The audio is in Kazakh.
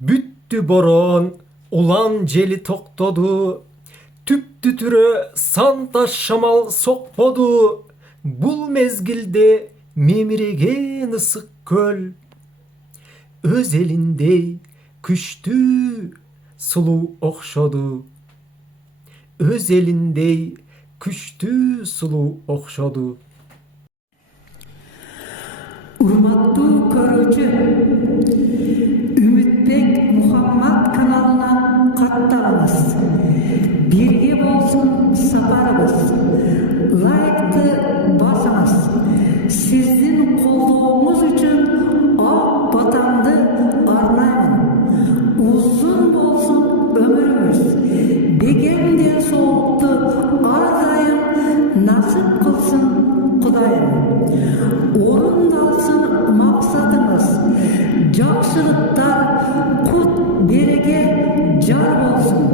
Büttü boron, ulan jeli toktodu. Tüptütürö santa şamal sokpodu. Bul mezgilde memiregen ısık köl. Öz elindey küçtü sulu okşodu. Öz elindey küçtü sulu okşodu. Urmattуу көрүүчү, Үмүтбек Мухаммад каналына катталыңыз. Бирге болсун сапарыбыз. Лайкты басыңыз. Сиздин колдооңуз үчүн ак батамды арнаймын. Узун болсун өмүрүңүз. Бегемден соолукту ар дайым насып кылсын Кудайым. Орындалсын максатыңыз. Жакшылыктар, кут береге жар болсун.